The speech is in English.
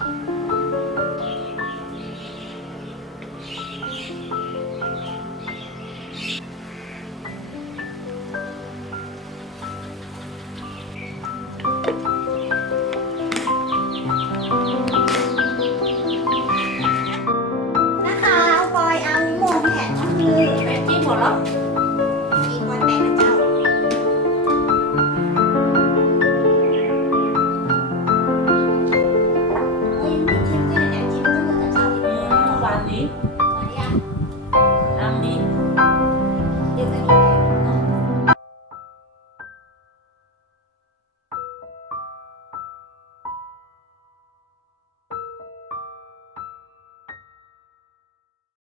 了。